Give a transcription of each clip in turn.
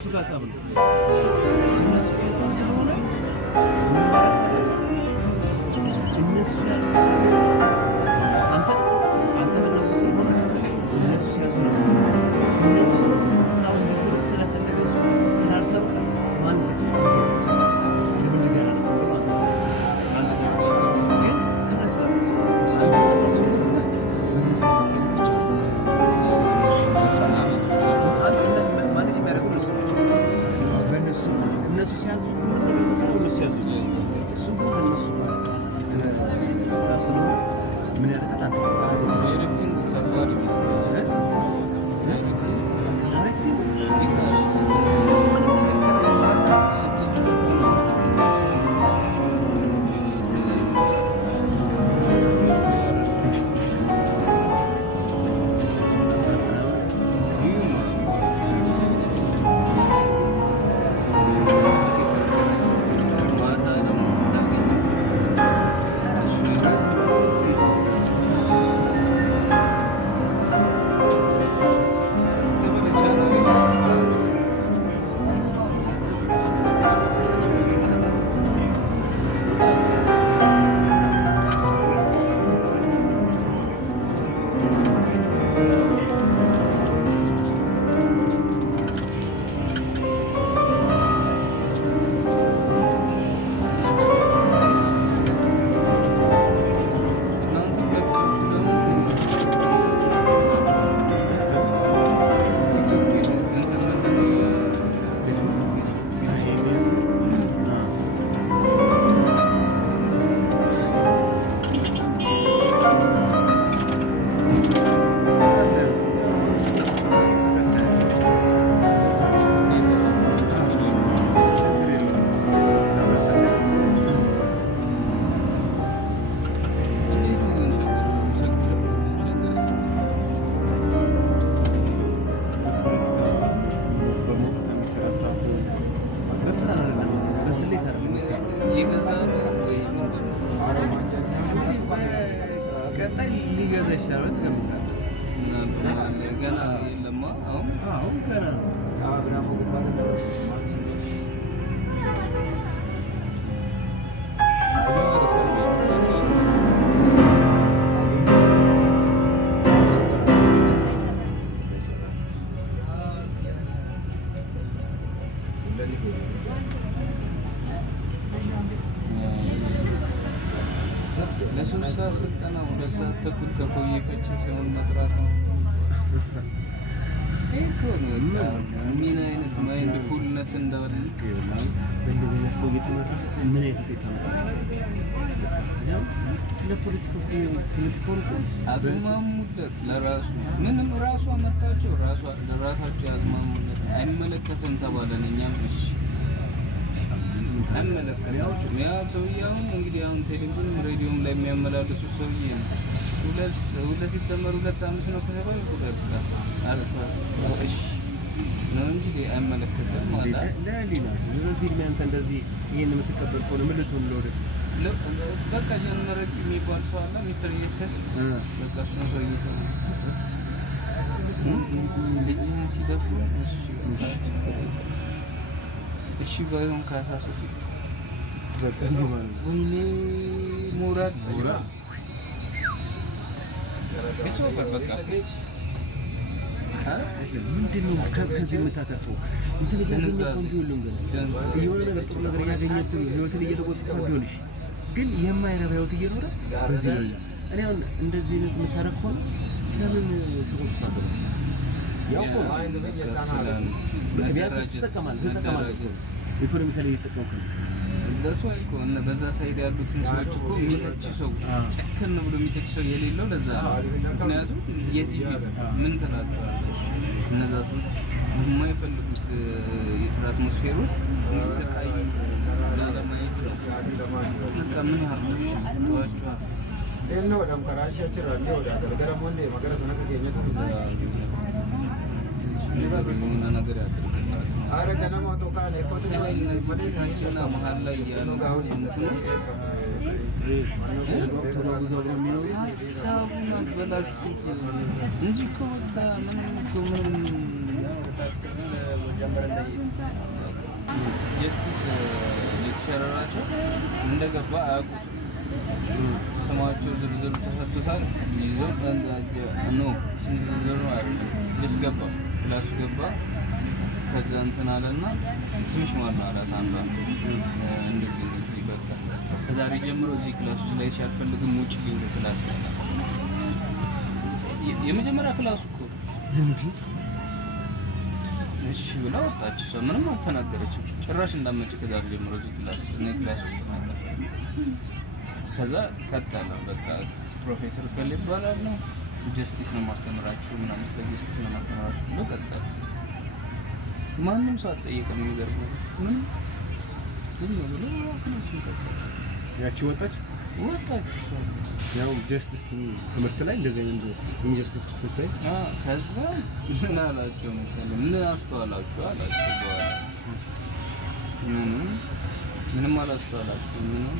ሀሳብ ነው እነሱ ሀሳብ ስለሆነ እነሱ ያልሰጡት አንተ በእነሱ ስለሆነ እነሱ ሲያዙ ነው የሚሰማው። እነሱ ስራውን እንዲሰሩ ስለፈለገ እሱ ስላልሰሩለት ማን ለምን ጊዜ ግን ከነሱ እነሱ ሲያዙ ሲያዙ እሱ ግን ከነሱ ስለሆነ ምን ያደርጋል? ለሶስት ሰዓት ስልጠና ሁለት ሰዓት ተኩል ከቆየች ሰውን መጥራት ነው። ምን አይነት ማይንድ ፉልነስ እንዳለ በእንደዚህ አይነት ሰው እየተመራ ምን አይነት ውጤት ታመጣለህ? ስለ ፖለቲካው አዝማሙለት ለራሱ ምንም ራሱ አመጣቸው ለራሳቸው ያዝማሙለት አይመለከትም ተባለን። እኛም እሺ አይመለከታቸውም። ያ ሰውዬው እንግዲህ አሁን ቴሌቪዥን ሬዲዮም ላይ የሚያመላልሱ ሰውዬ ነው። ሁለት ሲደመር 2 ነው ከተባለ በቃ አልፋ እሺ ነው እንጂ አይመለከትም ማለት ለሊና ስለዚህ የሚያንተ እንደዚህ ይሄን የምትቀበል ከሆነ ምን ልትሆን ነው? በቃ ጀነረቂ የሚባል ሰው አለ ሚስተር ኢየሱስ በቃ እሱ ነው ሰውዬው ልጅ ሲደፍሩ እሺ ባይሆን ካሳስቱ በቃ እንዲህ ማለት ነው። ወይኔ ሞራል እሱ በቃ ምንድነው ከዚህ የምታተርፈው? እንትን እያገኘህ ቢሆን የሆነ ነገር ጥሩ ነገር እያገኘህ ህይወትን እየለወጥክ ቢሆንሽ ግን የማይረባ ህይወት እየኖረ በዚህ ነው። እኔ አሁን እንደዚህ አይነት የምታረግ ከሆነ ለምን ሰዎች ታደርጉ? ያው ኢኮኖሚካሊ እየተጠቀምክ ነው። ለሱ እኮ እና በዛ ሳይድ ያሉትን ሰዎች እኮ የሚተች ሰው ጨከን ብሎ የሚተች ሰው የሌለው ለዛ ነው። ምክንያቱም የቲቪ ምን ትላቸዋለሽ? እነዛ ሰዎች የማይፈልጉት የስራ አትሞስፌር ውስጥ እንዲሰቃዩ ላለማየት ነው። በቃ ምን ያህል ተዋቸዋል ጤና ወደም ከራሻ ችራለ ወደ አገር ሞንዴ መገረሰ ነገር የኘቱ ነገር ያደርጋል አረ ከነማ ተውካኔ ፎቶ ላይ እነዚህ ቤታችንና መሀል ላይ ያሉ እንትኑ ሀሳቡን አበላሹት እንጂ እኮ በቃ ምንም እኮ ምንም ጀስቲስ ሌክቸረራቸው እንደገባ አያውቁትም። ስማቸው ዝርዝሩ ተሰጥቶታል። ይዞ ኖ ስም ዝርዝሩ ነው አይደለም። ጀስት ገባ፣ ክላሱ ገባ። ከዛ እንትን አለና ስምሽ ማነው አላት አንዷን። እንደዚህ እንደዚህ በቃ ከዛሬ ጀምሮ እዚህ ክላስ ውስጥ ላይ ሲያልፈልግም ውጭ ሊንክ ክላስ ነው። የመጀመሪያ ክላሱ እኮ እንዴ! እሺ ብላ ወጣች። እሷ ምንም አልተናገረችም። ጭራሽ እንዳመጭ ከዛሬ ጀምሮ እዚህ ክላስ እኔ ክላስ ውስጥ ማለት ነው። ከዛ ቀጠለ። በቃ ፕሮፌሰር ከል ይባላል ነው ጀስቲስ ነው ማስተምራችሁ ምናምን ስለ ጀስቲስ ነው ማስተምራችሁ ብሎ ቀጠለ። ማንም ሰው አልጠየቀም። የሚገርም ምን ዝም ብሎ ክላሱን ቀጠለ። ያቺ ወጣች። ያው ጀስቲስ ትምህርት ላይ እንደዚህ ነው ኢንጀስቲስ ስታይ ከዛ ምን አላቸው መሰለኝ ምን አስተዋላችሁ አላቸው። በኋላ ምንም አላስተዋላችሁ ምንም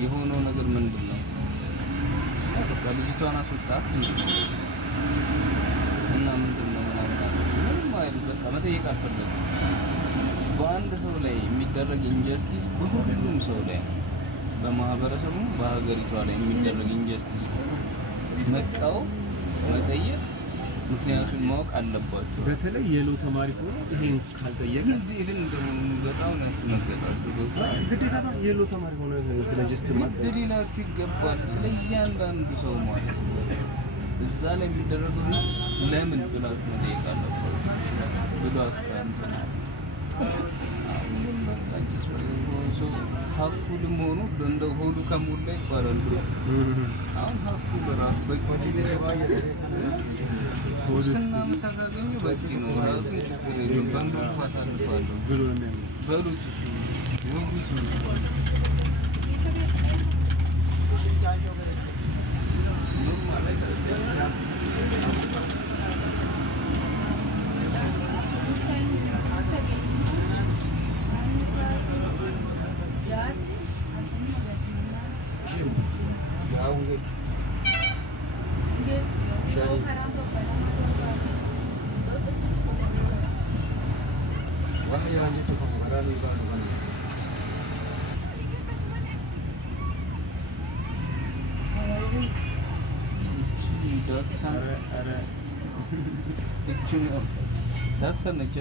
የሆነው ነገር ምንድን ነው? በቃ ልጅቷን አስወጣት እና ምንድን ነው ምንም አይደል። በቃ መጠየቅ አልፈለግም። በአንድ ሰው ላይ የሚደረግ ኢንጀስቲስ በሁሉም ሰው ላይ በማህበረሰቡ በሀገሪቷ ላይ የሚደረግ ኢንጀስቲስ መቃወም፣ መጠየቅ፣ ምክንያቱም ማወቅ አለባቸው። በተለይ የሎ ተማሪ ሆኖ ይሄን ካልጠየቀ ይሄን ደግሞ በጣም ነው ያስነገራችሁ። ግዴታ ነው የሎ ተማሪ ሆኖ ስለ ጀስቲስ ማለት ሊላችሁ ይገባል። ስለ እያንዳንዱ ሰው ማለት እዛ ላይ የሚደረገው ለምን ብላችሁ መጠየቅ አለባችሁ ብሎ አስተያየት ሀፉ ልመሆኑ እንደ ሆዱ ከሞላ ይባላል። አሁን ሀፉ በራሱ በቂ ስናምሳ ካገኘ በቂ ነው። ራሱ ችግር የለም። በእንቅልፍ አሳልፋለሁ ብሎ በሉት ወጉት ታሰነቻ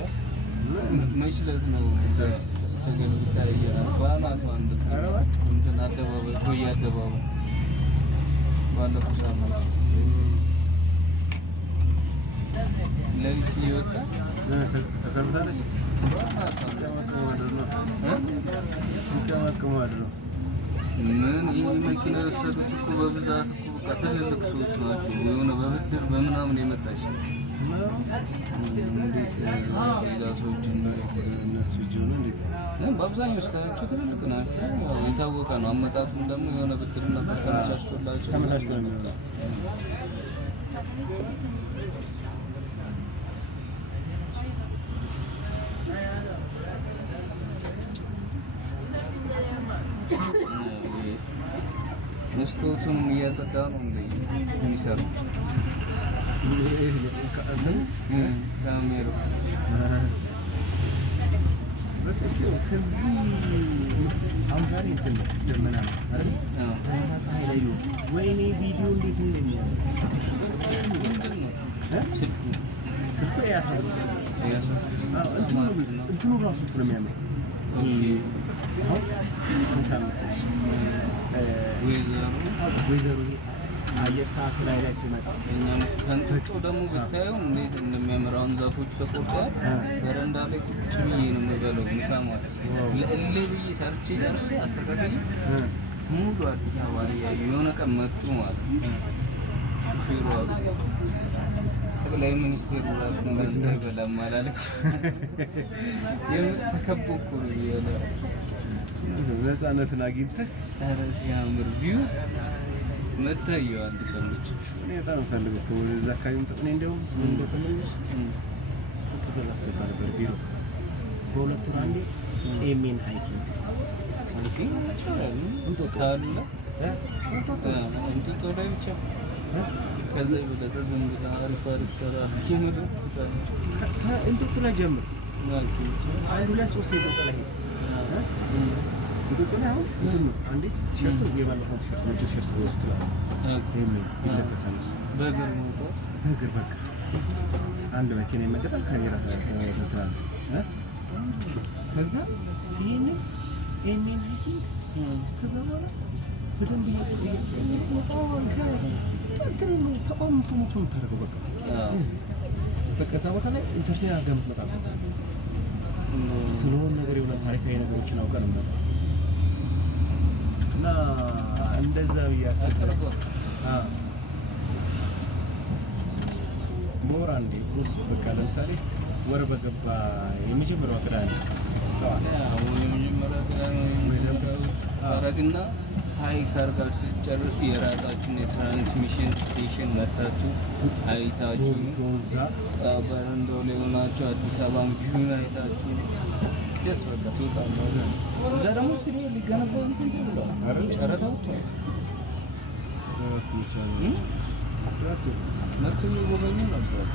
መችለት ነው ተገልብጣ ይያራል ባናቱ አንድ እንትን አደባባይ ኮያ አደባባይ ባለፈው ሳምንት ለሊት ይወጣ ተከርታለች። ምን ይሄ መኪና የወሰዱት እኮ በብዛት እኮ በቃ ትልልቅ ሰዎች ናቸው። የሆነ በብድር በምናምን የመጣች እንዴት ሌላ ሰዎች እነሱ ጆኑ እንዴት በአብዛኛው ስታያቸው ትልልቅ ናቸው። ያው የታወቀ ነው። አመጣጡም ደግሞ የሆነ ብድር ነበር ተመቻችቶላቸው ነው። መስታወቱን እያጸዳ ነው እንዴ የሚሰሩ ካሜራ ከዚህ አሁን ዛሬ እንትን ደመና ነው አይደል? ደመና ፀሐይ ላይ ነው። ወይኔ ቪዲዮ እንዴት ነው ስልኩ ያሳዝስ እንትኑ ራሱ እኮ ነው የሚያምር። ስንት ሰዓት መሰለሽ ወይዘሮ አየር ሰዓት ላይ ሲመጣ ፈንጥቆ ደግሞ ብታየው እንዴት እንደሚያምራውን ዛፎች ተቆርጠዋል። በረንዳ ላይ ቁጭ ብዬ ነው የምበለው ምሳ ማለት ነው። ለእልህ ብዬ ሰርቼ ጨርሼ አስተካክዬ ሙሉ አዲስ አበባ ላይ የሆነ ቀን መጡ ማለት ነው። ሹፌሩ አሉ ጠቅላይ ሚኒስቴሩ ራሱ እንዳይበላም አላለች። ተከቦ እኮ ነው ያለ ነፃነትን አግኝተህ ኧረ ሲያምር ቪው መታየው አንድ ሰዎች እኔ በጣም ፈልገው ወደዛ አካባቢ መጥቶ ነው እንደውም እንደተመለሽ ተዘጋስገባ ነበር ቢሮ በሁለት ወር አንዴ ኤሜን ሃይኪንግ እንጦጦ ላይ ብቻ ከዛ ይበለጠ ዝም ብለህ አሪፍ ተራ እንጦጦ ላይ ጀምር። አንድ ሁለት ሶስት እንጦጦ ላይ እንጦጦ ላይ አሁን እንትን ነው አንዴ ቲሸርት የባለፈው ቲሸርት ወስጥ ላይ ኤሜን ይለበሳል። በእግር መውጣት በእግር በቃ አንድ መኪና ይመደባል ካሜራ ተተራለ ከዛ ይሄንን ኤሜን ሃይኪንግ ከዛ በኋላ በደንብ በቃ እዛ ቦታ ላይ ኢንተርቴን አድርገህ የምትመጣበት ስለሆነ ነገር የሆነ ታሪካዊ ነገሮችን አውቀን ነበር እና እንደዛ ብዬ አስቤ ሞራ እንዴ በቃ ለምሳሌ ወር በገባ የመጀመሪያው ቅዳሜ አረግና ሃይክ አድርጋችሁ ስትጨርሱ የራሳችሁን የትራንስሚሽን ስቴሽን መታችሁ አይታችሁ በረንዳው ላይ ሆናችሁ አዲስ አበባን ቪውን አይታችሁ ደስ በቃ ትወጣላችሁ። እዛ ደግሞ ስቱዲዮ ሊገነባ እንትን ብሏል። ጨረታው መጥቶ የሚጎበኙ ነበር።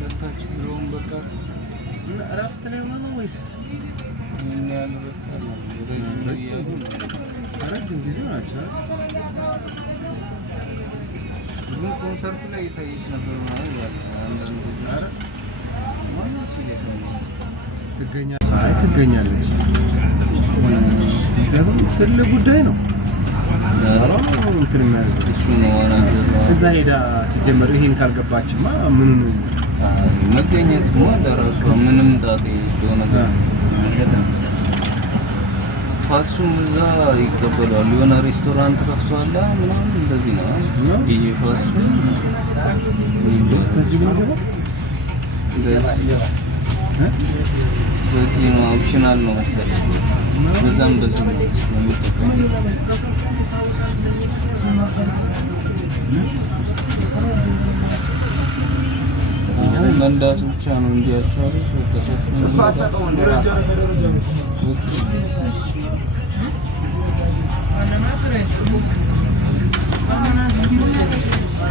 ሰጣችሁ ብሎን በቃ እረፍት ላይ ሆነ ነው ወይስ ምን ያህል እረፍት አለ? ረጅም ጊዜ ናቸው። ግን ኮንሰርት ላይ የታየች ነበር ማለት ያለ አንዳንድ ጊዜ ማነው ሲለኝ ትገኛለች። ትልቅ ጉዳይ ነው። እዛ ሄዳ ሲጀመር ይሄን ካልገባችማ ምኑን መገኘት ለራሷ ምንም ጣጣ የለውም ነገር ፋሱም እዛ ይቀበላል። የሆነ ሬስቶራንት ከፍቷል ምናምን እንደዚህ ነው ይሄ ፋሱ በዚህ ነው በዚህ ነው ኦፕሽናል ነው መሰለኝ። በዛም በዚህ ነው የሚጠቀመው። መንዳት ብቻ ነው እንዲያቻሉ እሱ አሰጠው እንደራሳ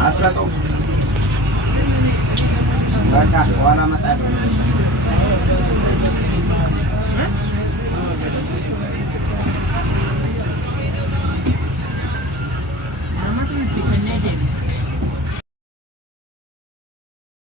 አሰጠው በቃ ዋና መጣ